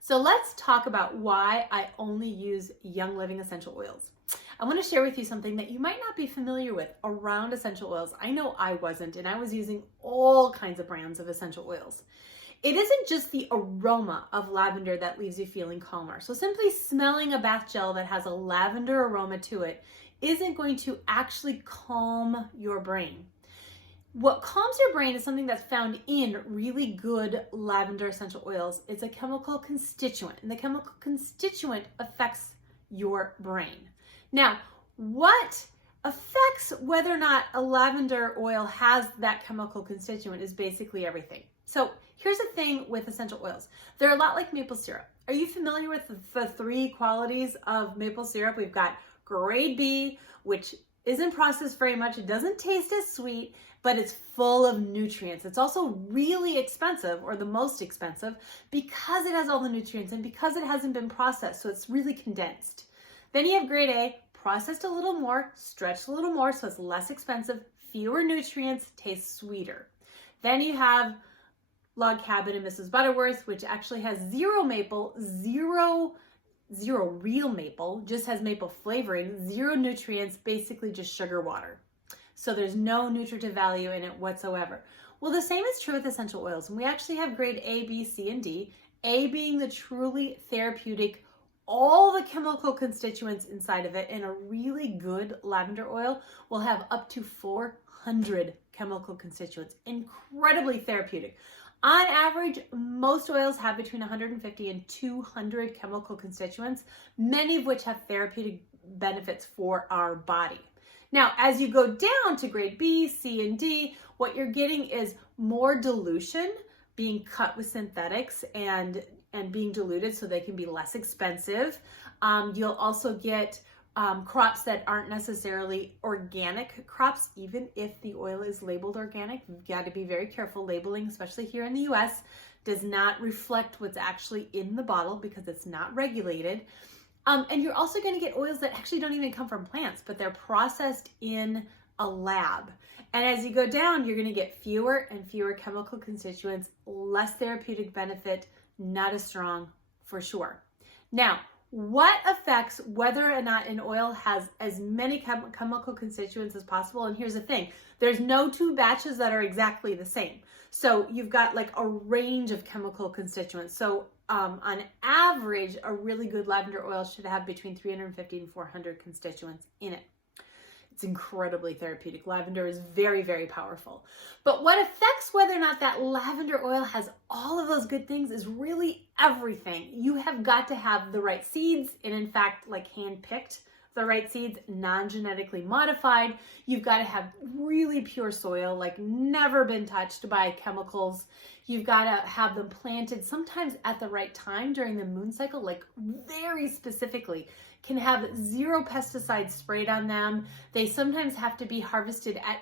So let's talk about why I only use Young Living essential oils. I want to share with you something that you might not be familiar with around essential oils. I know I wasn't, and I was using all kinds of brands of essential oils. It isn't just the aroma of lavender that leaves you feeling calmer. So simply smelling a bath gel that has a lavender aroma to it isn't going to actually calm your brain. What calms your brain is something that's found in really good lavender essential oils. It's a chemical constituent, and the chemical constituent affects your brain. Now, what affects whether or not a lavender oil has that chemical constituent is basically everything. So here's the thing with essential oils. They're a lot like maple syrup. Are you familiar with the three qualities of maple syrup? We've got grade B, which isn't processed very much. It doesn't taste as sweet, but it's full of nutrients. It's also really expensive, or the most expensive, because it has all the nutrients and because it hasn't been processed, so it's really condensed. Then you have grade A, processed a little more, stretched a little more, so it's less expensive, fewer nutrients, tastes sweeter. Then you have Log Cabin and Mrs. Butterworth, which actually has zero maple, zero real maple, just has maple flavoring, zero nutrients, basically just sugar water. So there's no nutritive value in it whatsoever. Well, the same is true with essential oils. And we actually have grade A, B, C, and D. A being the truly therapeutic, all the chemical constituents inside of it, and a really good lavender oil will have up to 400 chemical constituents. Incredibly therapeutic. On average, most oils have between 150 and 200 chemical constituents, many of which have therapeutic benefits for our body. Now, as you go down to grade B, C, and D, what you're getting is more dilution being cut with synthetics and being diluted so they can be less expensive. You'll also get crops that aren't necessarily organic crops, even if the oil is labeled organic. You've got to be very careful. Labeling, especially here in the US, does not reflect what's actually in the bottle because it's not regulated. And you're also going to get oils that actually don't even come from plants, but they're processed in a lab. And as you go down, you're going to get fewer and fewer chemical constituents, less therapeutic benefit, not as strong for sure. Now, what affects whether or not an oil has as many chemical constituents as possible? And here's the thing, there's no two batches that are exactly the same. So you've got like a range of chemical constituents. So on average, a really good lavender oil should have between 350 and 400 constituents in it. It's incredibly therapeutic. Lavender is very, very powerful. But what affects whether or not that lavender oil has all of those good things is really everything. You have got to have the right seeds, and in fact, like hand-picked, the right seeds, non-genetically modified. You've got to have really pure soil, like never been touched by chemicals. You've got to have them planted sometimes at the right time during the moon cycle, like very specifically. Can have zero pesticides sprayed on them. They sometimes have to be harvested at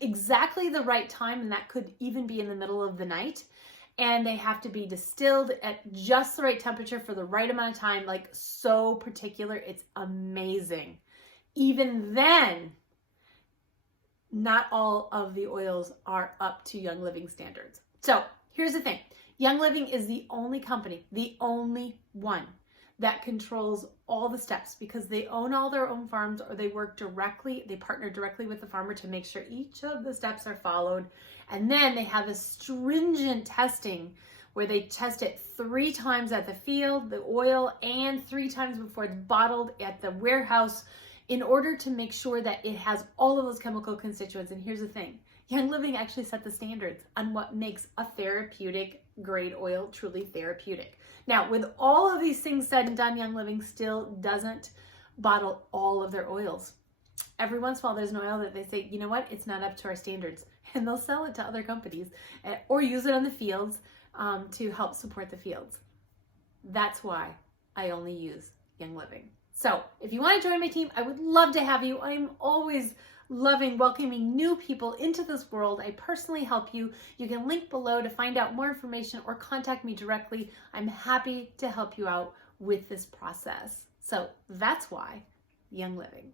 exactly the right time, and that could even be in the middle of the night. And they have to be distilled at just the right temperature for the right amount of time, like so particular. It's amazing. Even then, not all of the oils are up to Young Living standards. So here's the thing. Young Living is the only company, the only one that controls all the steps, because they own all their own farms, or they partner directly with the farmer to make sure each of the steps are followed. And then they have a stringent testing where they test it 3 times at the field, the oil, and 3 times before it's bottled at the warehouse, in order to make sure that it has all of those chemical constituents. And here's the thing, Young Living actually set the standards on what makes a therapeutic grade oil truly therapeutic. Now, with all of these things said and done, Young Living still doesn't bottle all of their oils. Every once in a while, there's an oil that they say, you know what, it's not up to our standards, and they'll sell it to other companies or use it on the fields to help support the fields. That's why I only use Young Living. So if you want to join my team, I would love to have you. I'm always loving welcoming new people into this world. I personally help you. You can link below to find out more information or contact me directly. I'm happy to help you out with this process. So that's why Young Living.